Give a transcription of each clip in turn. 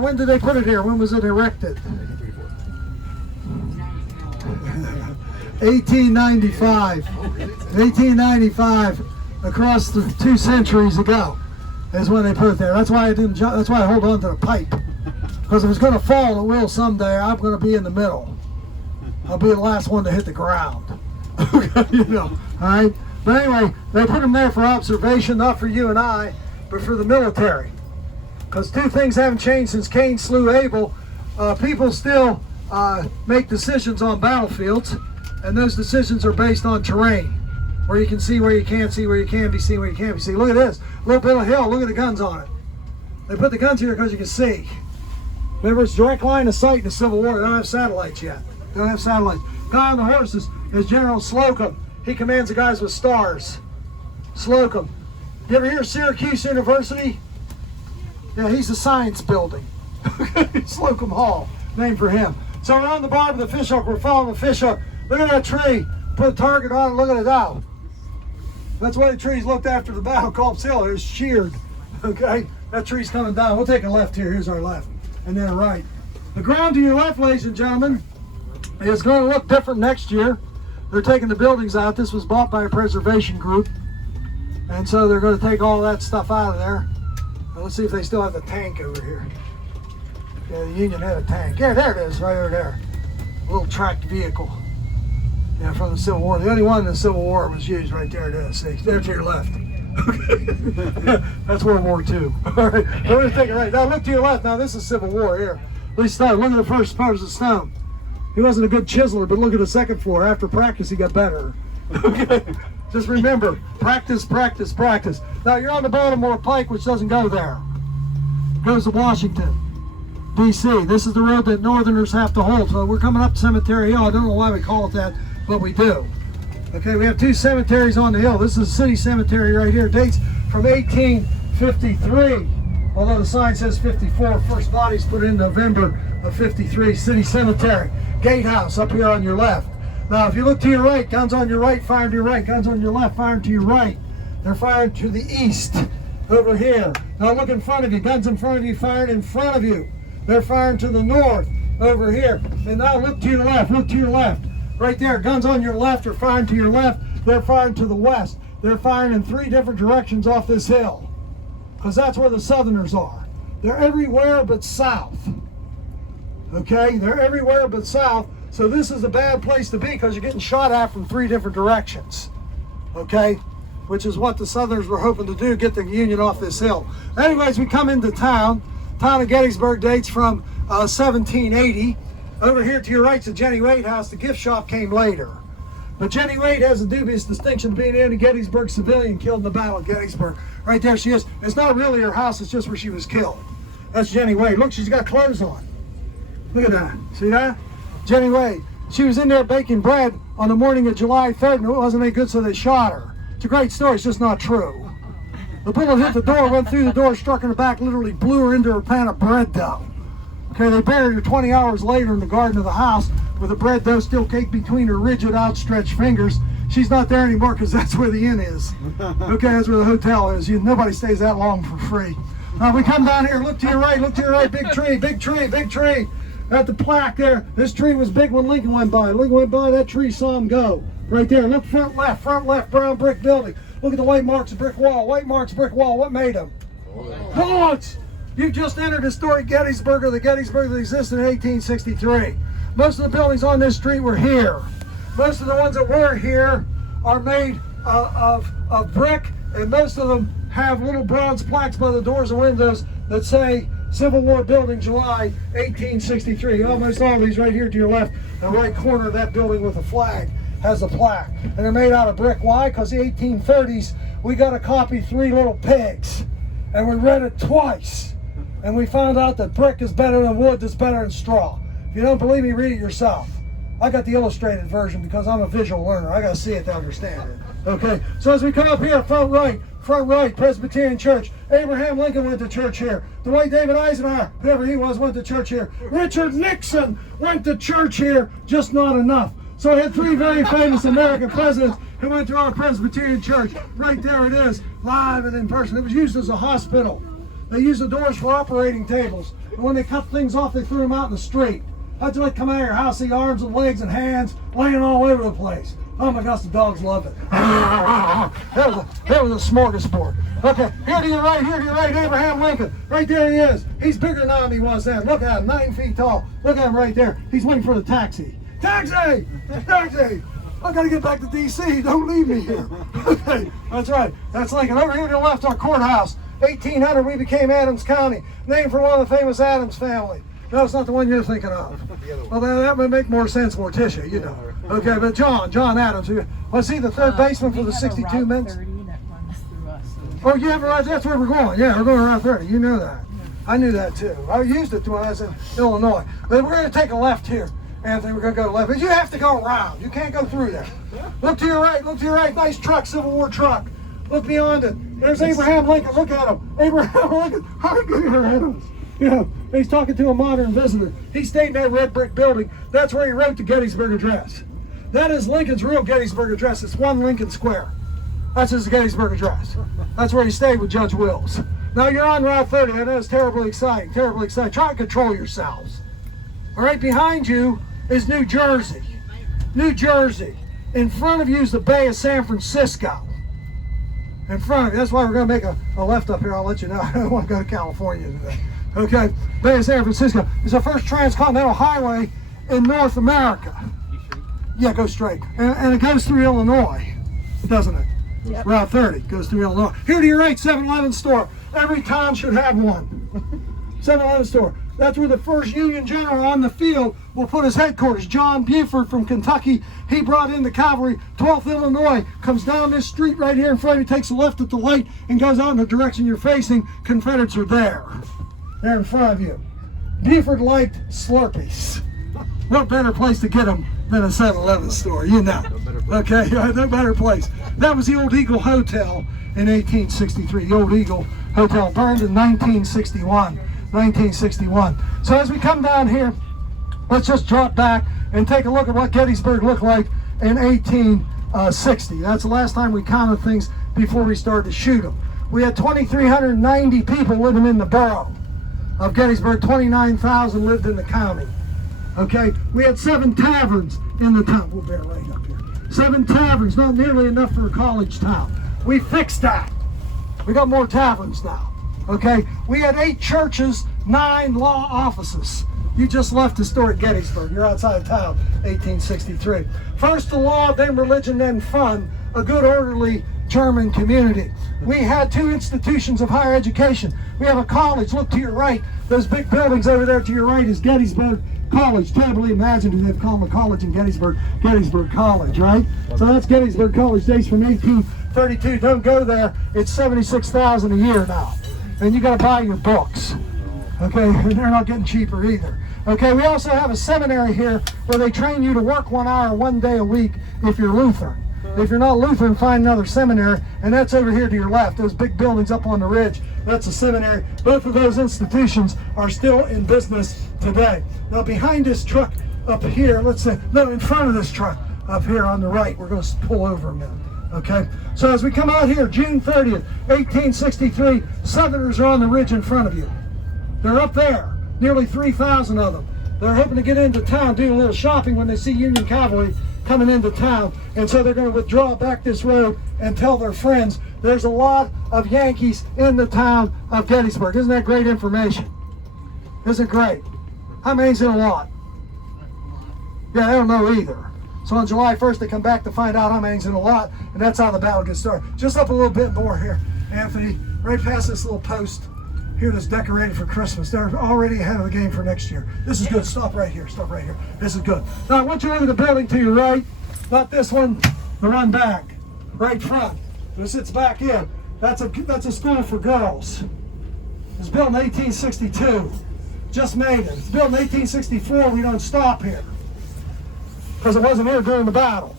when did they put it here? When was it erected? 1895. 1895, across the 2 centuries ago, is when they put it there. That's why I didn't. That's why I hold on to the pipe, because if it's going to fall, it will someday. I'm going to be in the middle. I'll be the last one to hit the ground. You know, all right. But anyway, they put them there for observation, not for you and I, but for the military. Because 2 things haven't changed since Cain slew Abel. People still make decisions on battlefields, and those decisions are based on terrain, where you can see, where you can't see, where you can be seen, where you can't be seen. Look at this, little bit of hill. Look at the guns on it. They put the guns here because you can see. Remember, it's direct line of sight in the Civil War. They don't have satellites yet. They don't have satellites. Guy on the horses is General Slocum. He commands the guys with stars. Slocum. You ever hear of Syracuse University? Yeah, he's the science building. Slocum Hall, named for him. So we're on the bottom of the fishhook. We're following the fishhook. Look at that tree. Put a target on it. Look at it out. That's why the trees looked after the battle called Hill. It was sheared. Okay? That tree's coming down. We'll take a left here. Here's our left. And then a right. The ground to your left, ladies and gentlemen, is going to look different next year. They're taking the buildings out. This was bought by a preservation group. And so they're going to take all that stuff out of there. Now let's see if they still have the tank over here. Yeah, the Union had a tank. Yeah, there it is, right over there. A little tracked vehicle. Yeah, from the Civil War. The only one in the Civil War was used right there. It is. See, there to your left. That's World War II. All right, we're going to take it right. Now look to your left. Now this is Civil War here. At least look at the first part of stone. He wasn't a good chiseler, but look at the second floor. After practice, he got better. Okay. Just remember, practice, practice, practice. Now you're on the Baltimore Pike, which doesn't go there. It goes to Washington, D.C. This is the road that Northerners have to hold. So we're coming up Cemetery Hill. I don't know why we call it that, but we do. Okay, we have 2 cemeteries on the hill. This is a city cemetery right here. It dates from 1853. Although the sign says 54. First body's put in November of 53. City cemetery. Gatehouse up here on your left. Now, if you look to your right, guns on your right, firing to your right. Guns on your left, firing to your right. They're firing to the east, over here. Now look in front of you. Guns in front of you, firing in front of you. They're firing to the north, over here. And now look to your left. Look to your left. Right there, guns on your left are firing to your left. They're firing to the west. They're firing in 3 different directions off this hill, because that's where the Southerners are. They're everywhere but south. Okay, they're everywhere but south. So this is a bad place to be, because you're getting shot at from 3 different directions. Okay, which is what the Southerners were hoping to do, get the Union off this hill. Anyways, we come into town. Town of Gettysburg dates from 1780. Over here to your right is the Jenny Wade house. The gift shop came later. But Jenny Wade has a dubious distinction of being in a Gettysburg civilian killed in the Battle of Gettysburg. Right there she is. It's not really her house, it's just where she was killed. That's Jenny Wade. Look, she's got clothes on. Look at that. See that? Jenny Wade. She was in there baking bread on the morning of July 3rd, and it wasn't any good, so they shot her. It's a great story, it's just not true. The bullet hit the door, went through the door, struck her in the back, literally blew her into her pan of bread dough. Okay, they buried her 20 hours later in the garden of the house with the bread dough still caked between her rigid, outstretched fingers. She's not there anymore because that's where the inn is. Okay, that's where the hotel is. Nobody stays that long for free. Now we come down here, look to your right, big tree, big tree, big tree. At the plaque there, this tree was big when Lincoln went by. Lincoln went by, that tree saw him go. Right there, look front left, brown brick building. Look at the white marks of brick wall, what made them? Bullets! You just entered historic Gettysburg, or the Gettysburg that existed in 1863. Most of the buildings on this street were here. Most of the ones that were here are made of brick, and most of them have little bronze plaques by the doors and windows that say Civil War Building, July 1863. Almost all of these right here to your left, the right corner of that building with a flag has a plaque. And they're made out of brick. Why? Because the 1830s, we got to copy 3 Little Pigs, and we read it twice. And we found out that brick is better than wood, that's better than straw. If you don't believe me, read it yourself. I got the illustrated version because I'm a visual learner. I got to see it to understand it. Okay, so as we come up here, front right, Presbyterian Church. Abraham Lincoln went to church here. Dwight David Eisenhower, whoever he was, went to church here. Richard Nixon went to church here, just not enough. So I had 3 very famous American presidents who went to our Presbyterian Church. Right there it is, live and in person. It was used as a hospital. They used the doors for operating tables. And when they cut things off, they threw them out in the street. How'd you like to come out of your house, see arms and legs and hands laying all over the place? Oh my gosh, the dogs loved it. That was a smorgasbord. Okay, here to your right, Abraham Lincoln. Right there he is. He's bigger now than he was then. Look at him, 9 feet tall. Look at him right there. He's waiting for the taxi. Taxi! Taxi! I gotta get back to D.C. Don't leave me here. Okay, that's right. That's Lincoln. Over here to the left, our courthouse. 1800, we became Adams County, named for one of the famous Adams family. No, it's not the one you're thinking of. Well, that would make more sense, Morticia, you know. Okay, but John Adams, was he the third baseman for the 62 Mets? Oh, yeah, right, that's where we're going. Yeah, we're going around 30. You know that. I knew that too. I used it when I was in Illinois. But we're going to take a left here. Anthony, we're going to go left. But you have to go around. You can't go through there. Look to your right. Nice truck, Civil War truck. Look beyond it. There's Abraham Lincoln. Look at him. Abraham Lincoln. How good are Adams? You know, he's talking to a modern visitor. He stayed in that red brick building. That's where he wrote the Gettysburg Address. That is Lincoln's real Gettysburg Address. It's 1 Lincoln Square. That's his Gettysburg Address. That's where he stayed with Judge Wills. Now you're on Route 30. I know it's terribly exciting. Try and control yourselves. All right, behind you is New Jersey. New Jersey. In front of you is the Bay of San Francisco. In front of you. That's why we're going to make a left up here. I'll let you know. I don't want to go to California today. Okay, Bay of San Francisco is the first transcontinental highway in North America. Yeah, go straight. And it goes through Illinois, doesn't it? Yep. Route 30 goes through Illinois. Here to your right, 7-Eleven store. Every town should have one. 7-Eleven store. That's where the first Union general on the field will put his headquarters. John Buford from Kentucky. He brought in the cavalry. 12th Illinois comes down this street right here in front of you, takes a left at the light, and goes out in the direction you're facing. Confederates are there. They're in front of you. Buford liked Slurpees. What better place to get them than a 7-Eleven store, you know. Okay, no better place. That was the Old Eagle Hotel in 1863. The Old Eagle Hotel burned in 1961. 1961. So as we come down here, let's just drop back and take a look at what Gettysburg looked like in 1860. That's the last time we counted things before we started to shoot them. We had 2,390 people living in the borough of Gettysburg. 29,000 lived in the county. Okay, we had 7 taverns in the town. We'll bear right up here. 7 taverns, not nearly enough for a college town. We fixed that. We got more taverns now. Okay, we had 8 churches, 9 law offices. You just left the store at Gettysburg. You're outside of town, 1863. First the law, then religion, then fun. A good, orderly German community. We had 2 institutions of higher education. We have a college. Look to your right. Those big buildings over there to your right is Gettysburg College. Terribly imaginative they've called a college in Gettysburg, Gettysburg College, right? So that's Gettysburg College, days from 1832. Don't go there. It's $76,000 a year now. And you got to buy your books. Okay, and they're not getting cheaper either. Okay, we also have a seminary here where they train you to work 1 hour, 1 day a week if you're Lutheran. If you're not Lutheran, find another seminary, and that's over here to your left. Those big buildings up on the ridge, that's a seminary. Both of those institutions are still in business today. Now behind this truck up here, let's say, no, in front of this truck up here on the right, we're going to pull over a minute. Okay, so as we come out here, June 30th, 1863, Southerners are on the ridge in front of you. They're up there, nearly 3,000 of them. They're hoping to get into town, do a little shopping when they see Union cavalry coming into town, and so they're going to withdraw back this road and tell their friends there's a lot of Yankees in the town of Gettysburg. Isn't that great information? Isn't it great? How many's in a lot? Yeah, they don't know either. So on July 1st, they come back to find out how many's in a lot, and that's how the battle gets started. Just up a little bit more here, Anthony, right past this little post here that's decorated for Christmas. They're already ahead of the game for next year. This is good. Stop right here. Stop right here. This is good. Now, I want you to look at the building to your right. Not this one, the one back, right front. This sits back in. That's a school for girls. It's built in 1862. Just made it. It's built in 1864. We don't stop here because it wasn't here during the battle.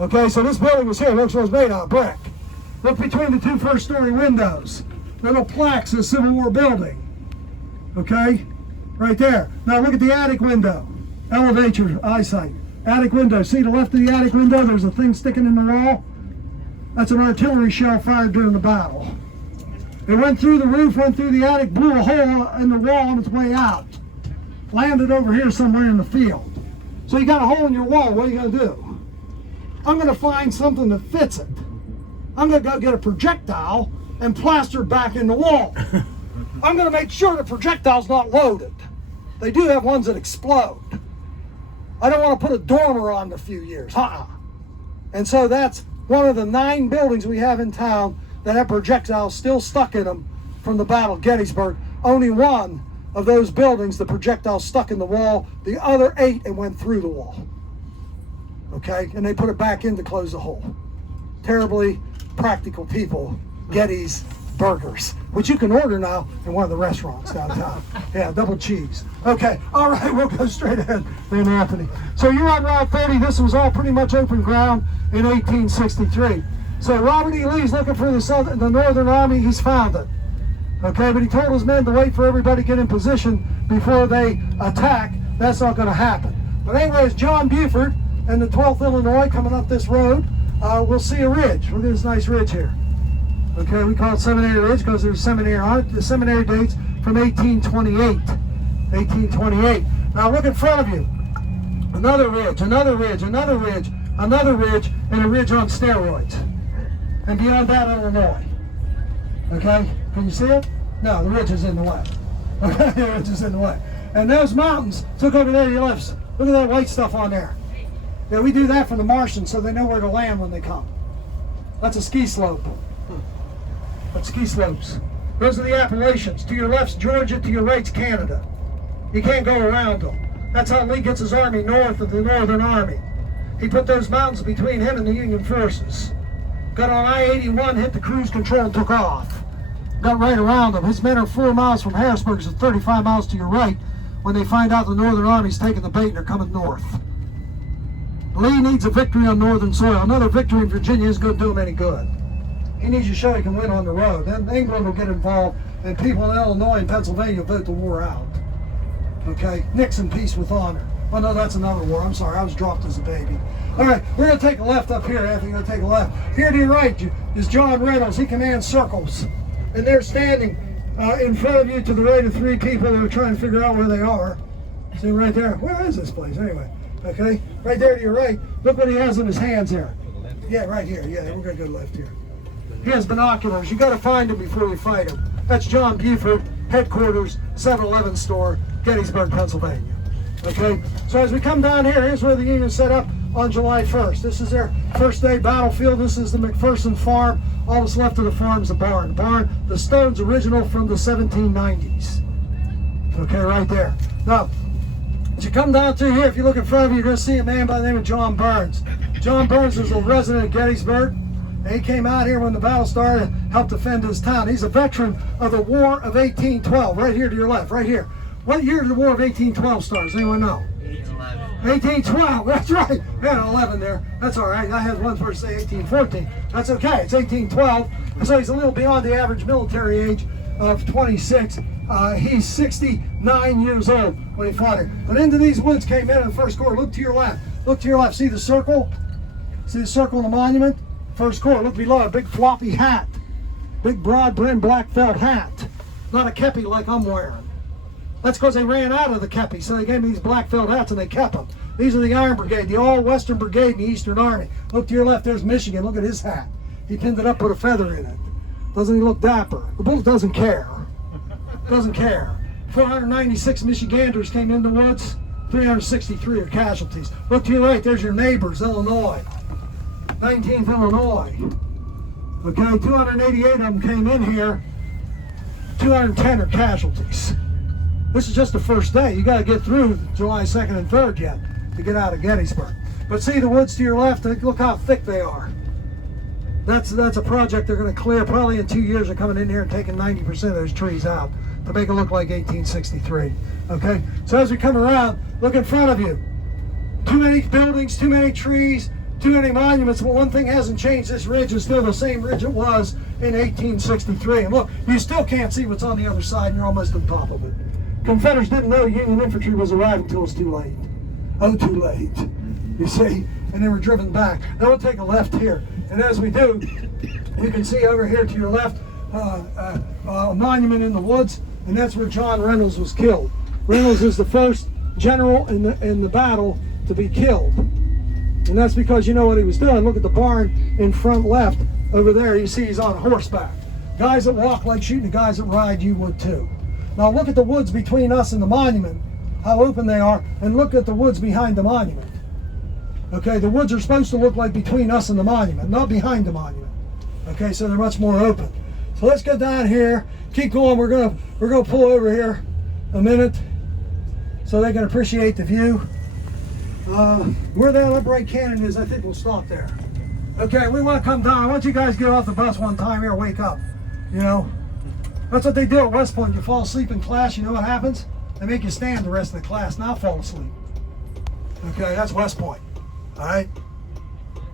Okay, so this building was here. Looks like it was made out of brick. Look between the 2 first-story windows. Little plaques in the Civil War building. Okay, right there. Now look at the attic window. Elevate your eyesight. Attic window. See the left of the attic window? There's a thing sticking in the wall. That's an artillery shell fired during the battle. It went through the roof, went through the attic, blew a hole in the wall on its way out. Landed over here somewhere in the field. So you got a hole in your wall, what are you going to do? I'm going to find something that fits it. I'm going to go get a projectile and plaster it back in the wall. I'm going to make sure the projectile's not loaded. They do have ones that explode. I don't want to put a dormer on in a few years. And so that's one of the 9 buildings we have in town that have projectiles still stuck in them from the Battle of Gettysburg. Only one of those buildings, the projectile stuck in the wall. The other 8, it went through the wall. Okay, and they put it back in to close the hole. Terribly practical people. Getty's Burgers, which you can order now in one of the restaurants downtown. Yeah, double cheese. Okay, all right, we'll go straight ahead then, Anthony. So you're on Route 30. This was all pretty much open ground in 1863. So Robert E. Lee's looking for the Northern Army. He's found it. Okay, but he told his men to wait for everybody to get in position before they attack. That's not going to happen. But anyways, John Buford and the 12th Illinois coming up this road, we'll see a ridge. Look at this nice ridge here. Okay, we call it Seminary Ridge because there's seminary on it. The seminary dates from 1828. 1828. Now look in front of you. Another ridge, another ridge, another ridge, another ridge, and a ridge on steroids. And beyond that, Illinois. Okay, can you see it? No, the ridge is in the way. Okay, the ridge is in the way. And those mountains, look over there to your left. Look at that white stuff on there. Yeah, we do that for the Martians so they know where to land when they come. That's a ski slope. That's ski slopes. Those are the Appalachians. To your left's Georgia, to your right's Canada. You can't go around them. That's how Lee gets his army north of the Northern Army. He put those mountains between him and the Union forces. Got on I-81, hit the cruise control, and took off. Got right around them. His men are 4 miles from Harrisburg, so 35 miles to your right when they find out the Northern Army's taking the bait and they're coming north. Lee needs a victory on northern soil. Another victory in Virginia isn't going to do him any good. He needs to show he can win on the road. Then England will get involved, and people in Illinois and Pennsylvania vote the war out. Okay? Nixon, peace with honor. Oh, no, that's another war. I'm sorry. I was dropped as a baby. All right, we're going to take a left up here. Anthony, going to take a left. Here to your right is John Reynolds. He commands circles. And they're standing in front of you to the right of 3 people who are trying to figure out where they are. See right there? Where is this place anyway? Okay? Right there to your right. Look what he has in his hands there. Yeah, right here. Yeah, we're going to go left here. He has binoculars. You got to find him before you fight him. That's John Buford, headquarters, 7-Eleven store, Gettysburg, Pennsylvania. Okay? So as we come down here, here's where the Union set up on July 1st. This is their first day battlefield. This is the McPherson farm. All that's left of the farm is the barn. The barn, the stone's original from the 1790s. Okay, right there. Now, as you come down through here, if you look in front of you, you're going to see a man by the name of John Burns. John Burns is a resident of Gettysburg. And he came out here when the battle started and helped defend his town. He's a veteran of the War of 1812, right here to your left, right here. What year did the War of 1812 start? Does anyone know? 1812, that's right. We had an 11 there. That's all right. I had one person say 1814. That's okay. It's 1812. And so he's a little beyond the average military age of 26. He's 69 years old when he fought here. But into these woods came in the First Corps. Look to your left. Look to your left. See the circle? See the circle in the monument? First Corps, look below, a big floppy hat. Big broad brim black felt hat. Not a kepi like I'm wearing. That's because they ran out of the kepi, so they gave me these black felt hats and they kept them. These are the Iron Brigade, the all-Western Brigade in the Eastern Army. Look to your left, there's Michigan. Look at his hat. He pinned it up with a feather in it. Doesn't he look dapper? The bullet doesn't care. Doesn't care. 496 Michiganders came in the woods. 363 are casualties. Look to your right, there's your neighbors, Illinois. 19th Illinois. Okay, 288 of them came in here. 210 are casualties. This is just the first day. You got to get through July 2nd and 3rd yet to get out of Gettysburg. But see the woods to your left, look how thick they are. That's a project they're going to clear. Probably in 2 years they're coming in here and taking 90% of those trees out to make it look like 1863. Okay, so as we come around, look in front of you. Too many buildings, too many trees, too many monuments, but one thing hasn't changed. This ridge is still the same ridge it was in 1863. And look, you still can't see what's on the other side, and you're almost on top of it. Confederates didn't know Union infantry was arriving until it's too late. Oh, too late. You see? And they were driven back. Now we'll take a left here. And as we do, you can see over here to your left, monument in the woods, and that's where John Reynolds was killed. Reynolds is the first general in the battle to be killed. And that's because you know what he was doing. Look at the barn in front left over there. You see he's on horseback. Guys that walk like shooting the guys that ride, you would too. Now look at the woods between us and the monument, how open they are, and look at the woods behind the monument. Okay, the woods are supposed to look like between us and the monument, not behind the monument. Okay, so they're much more open. So let's go down here, keep going. We're gonna pull over here a minute so they can appreciate the view. Where that upright cannon is, I think we'll stop there. Okay, we want to come down. I want you guys to get off the bus one time here, wake up. You know, that's what they do at West Point. You fall asleep in class, you know what happens? They make you stand the rest of the class, not fall asleep. Okay, that's West Point. All right.